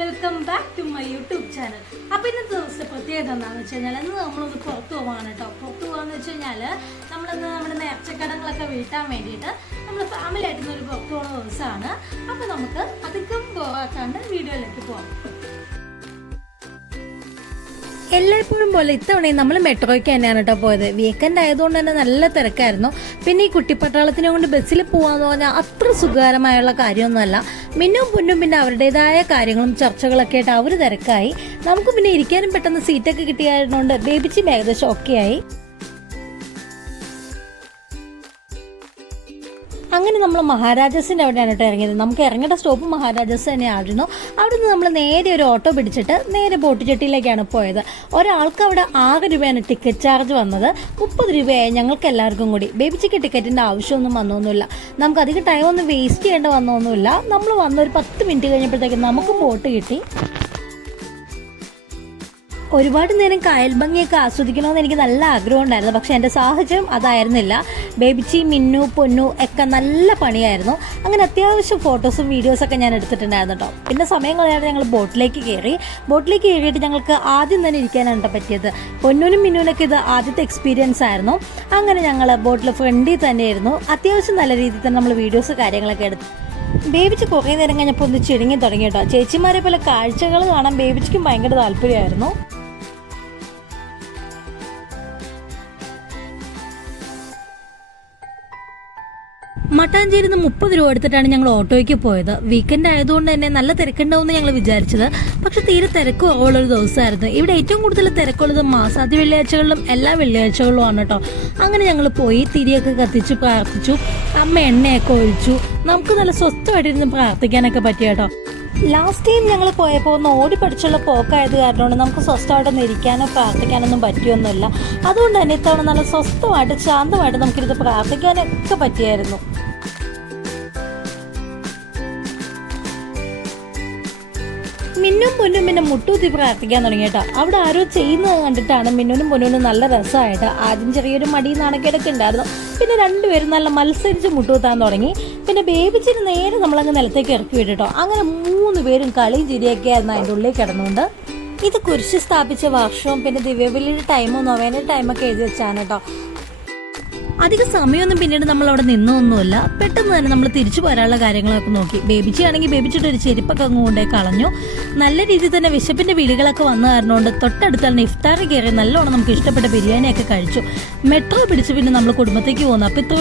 Welcome back to my YouTube channel അപ്പോൾ ഇന്നത്തെ ദിവസത്തെ പ്രത്യേകത എന്താണെന്ന് വെച്ച് കഴിഞ്ഞാൽ ഇന്ന് നമ്മളൊന്ന് പുറത്തു പോവാണ് കേട്ടോ. പുറത്തു പോകാന്ന് വെച്ച് കഴിഞ്ഞാൽ നമ്മളിന്ന് നമ്മുടെ നേർച്ചക്കടങ്ങളൊക്കെ വീട്ടാൻ വേണ്ടിയിട്ട് നമ്മൾ ഫാമിലി ആയിട്ട് ഒരു പുറത്തു പോകുന്ന ദിവസമാണ് അപ്പോൾ നമുക്ക് അധികം പോകാത്താണ്ട് വീഡിയോയിലേക്ക് പോകാം എല്ലായ്പ്പോഴും പോലെ ഇത്തവണയും നമ്മൾ മെട്രോയ്ക്ക് തന്നെയാണ് കേട്ടോ പോയത്. വീക്കെൻഡ് ആയതുകൊണ്ട് തന്നെ നല്ല തിരക്കായിരുന്നു. പിന്നെ ഈ കുട്ടിപ്പട്ടാളത്തിനെ കൊണ്ട് ബസ്സിൽ പോകാന്ന് പറഞ്ഞാൽ അത്ര സുഖകരമായുള്ള കാര്യമൊന്നുമല്ല. മിന്നും പുന്നും പിന്നെ അവരുടേതായ കാര്യങ്ങളും ചർച്ചകളൊക്കെ ആയിട്ട് അവർ തിരക്കായി. നമുക്ക് പിന്നെ ഇരിക്കാനും പെട്ടെന്ന് സീറ്റൊക്കെ കിട്ടിയായതുകൊണ്ട് ബേബിച്ചും ഏകദേശം ഓക്കെ ആയി. അങ്ങനെ നമ്മൾ മഹാരാജാസിന്റെ അവിടെയാണ് കേട്ടോ ഇറങ്ങിയത്. നമുക്ക് ഇറങ്ങേണ്ട സ്റ്റോപ്പ് മഹാരാജാസ് തന്നെയായിരുന്നു. അവിടെ നിന്ന് നമ്മൾ നേരെ ഒരു ഓട്ടോ പിടിച്ചിട്ട് നേരെ ബോട്ട് ചെട്ടിയിലേക്കാണ് പോയത്. ഒരാൾക്ക് അവിടെ ആറ് രൂപയാണ് ടിക്കറ്റ് ചാർജ് വന്നത്. മുപ്പത് രൂപയായി ഞങ്ങൾക്ക് എല്ലാവർക്കും കൂടി. ബേബിച്ചിക്ക് ടിക്കറ്റിന്റെ ആവശ്യമൊന്നും വന്നൊന്നുമില്ല. നമുക്ക് അധികം ടൈം ഒന്നും വേസ്റ്റ് ചെയ്യേണ്ട വന്നൊന്നുമില്ല. നമ്മൾ വന്ന ഒരു പത്ത് മിനിറ്റ് കഴിഞ്ഞപ്പോഴത്തേക്കും നമുക്ക് ബോട്ട് കിട്ടി. ഒരുപാട് നേരം കായൽ ഭംഗിയൊക്കെ ആസ്വദിക്കണമെന്ന് എനിക്ക് നല്ല ആഗ്രഹം ഉണ്ടായിരുന്നു. പക്ഷെ എന്റെ സാഹചര്യം അതായിരുന്നില്ല. ബേബിച്ചി മിന്നു പൊന്നു ഒക്കെ നല്ല പണിയായിരുന്നു. അങ്ങനെ അത്യാവശ്യം ഫോട്ടോസും വീഡിയോസൊക്കെ ഞാൻ എടുത്തിട്ടുണ്ടായിരുന്നു കേട്ടോ. പിന്നെ സമയം കളയാതെ ഞങ്ങൾ ബോട്ടിലേക്ക് കയറി. ബോട്ടിലേക്ക് കയറിയിട്ട് ഞങ്ങൾക്ക് ആദ്യം തന്നെ ഇരിക്കാനാണ് കേട്ടോ പറ്റിയത്. പൊന്നൂനും മിന്നുവിനൊക്കെ ഇത് ആദ്യത്തെ എക്സ്പീരിയൻസ് ആയിരുന്നു. അങ്ങനെ ഞങ്ങൾ ബോട്ടിൽ ഫ്രണ്ടിൽ തന്നെയായിരുന്നു. അത്യാവശ്യം നല്ല രീതിയിൽ തന്നെ നമ്മൾ വീഡിയോസ് കാര്യങ്ങളൊക്കെ എടുത്തു. ബേബിച്ച് കുറേ നേരം കഴിഞ്ഞപ്പോൾ ഒന്ന് ചെടുങ്ങി തുടങ്ങി കേട്ടോ. ചേച്ചിമാരെ പോലെ കാഴ്ചകൾ കാണാൻ ബേബിച്ചിക്കും ഭയങ്കര താല്പര്യമായിരുന്നു. മട്ടാഞ്ചേരി നിന്ന് മുപ്പത് രൂപ എടുത്തിട്ടാണ് ഞങ്ങൾ ഓട്ടോയ്ക്ക് പോയത്. വീക്കെൻഡ് ആയതുകൊണ്ട് തന്നെ നല്ല തിരക്കുണ്ടാവുമെന്ന് ഞങ്ങൾ വിചാരിച്ചത്. പക്ഷെ തീരെ തിരക്ക് ഉള്ളൊരു ദിവസമായിരുന്നു. ഇവിടെ ഏറ്റവും കൂടുതൽ തിരക്കുള്ളത് മാസാദ്യ വെള്ളിയാഴ്ചകളിലും എല്ലാ വെള്ളിയാഴ്ചകളിലും ആണ് കേട്ടോ അങ്ങനെ ഞങ്ങൾ പോയി തിരിയൊക്കെ കത്തിച്ചു പ്രാർത്ഥിച്ചു. അമ്മ എണ്ണയൊക്കെ ഒഴിച്ചു. നമുക്ക് നല്ല സ്വസ്ഥമായിട്ടിരുന്ന് പ്രാർത്ഥിക്കാനൊക്കെ പറ്റിയ കേട്ടോ ലാസ്റ്റ് ടൈം ഞങ്ങൾ പോയപ്പോൾ ഒന്ന് ഓടി പഠിച്ചുള്ള പോക്കായത് കാരണമാണ് നമുക്ക് സ്വസ്ഥമായിട്ടൊന്നും ഇരിക്കാനോ പ്രാർത്ഥിക്കാനൊന്നും പറ്റിയൊന്നുമില്ല. അതുകൊണ്ട് തന്നെ ഇത്തവണ നല്ല സ്വസ്ഥമായിട്ട് ശാന്തമായിട്ട് നമുക്കിരുന്ന് പ്രാർത്ഥിക്കാനൊക്കെ പറ്റിയായിരുന്നു. മിന്നും പൊന്നും പിന്നെ മുട്ടൂത്തി പ്രാർത്ഥിക്കാൻ തുടങ്ങി അവിടെ ആരോ ചെയ്യുന്നത് കണ്ടിട്ടാണ് മിന്നുനും പൊന്നുനും നല്ല രസമായിട്ട്. ആദ്യം ചെറിയൊരു മടി നാണക്കേടൊക്കെ ഉണ്ടായിരുന്നു. പിന്നെ രണ്ടുപേരും നല്ല മത്സരിച്ച് മുട്ടൂത്താൻ തുടങ്ങി. പിന്നെ ബേബിച്ചിന് നേരെ നമ്മളങ്ങ് നിലത്തേക്ക് ഇറക്കി വിട്ടിട്ടോ അങ്ങനെ മൂന്ന് പേരും കളിയും ചിരിയൊക്കെ ആയിരുന്നു അതിന്റെ ഉള്ളിൽ കിടന്നുകൊണ്ട്. ഇത് കുരിശ് സ്ഥാപിച്ച വർഷവും പിന്നെ ദിവ്യബലിയുടെ ടൈമും നൊവേന ടൈമൊക്കെ എഴുതി വെച്ചാണ് കേട്ടോ അധികം സമയമൊന്നും പിന്നീട് നമ്മൾ അവിടെ നിന്നൊന്നുമില്ല. പെട്ടെന്ന് തന്നെ നമ്മൾ തിരിച്ചു പോരാനുള്ള കാര്യങ്ങളൊക്കെ നോക്കി. ബേബിച്ചി ആണെങ്കിൽ ബേബിച്ചിട്ട് ഒരു ചെരുപ്പൊക്കെ അങ്ങ് കൊണ്ടേ കളഞ്ഞു. നല്ല രീതിയിൽ തന്നെ വിശപ്പിന്റെ വിളികളൊക്കെ വന്ന കാരണമുണ്ട്. തൊട്ടടുത്ത് തന്നെ ഇഫ്താറിൽ കയറി നല്ലോണം നമുക്ക് ഇഷ്ടപ്പെട്ട ബിരിയാണിയൊക്കെ കഴിച്ചു. മെട്രോ പിടിച്ച് പിന്നെ നമ്മൾ കുടുംബത്തേക്ക് പോകുന്നു. അപ്പോൾ ഇത്ര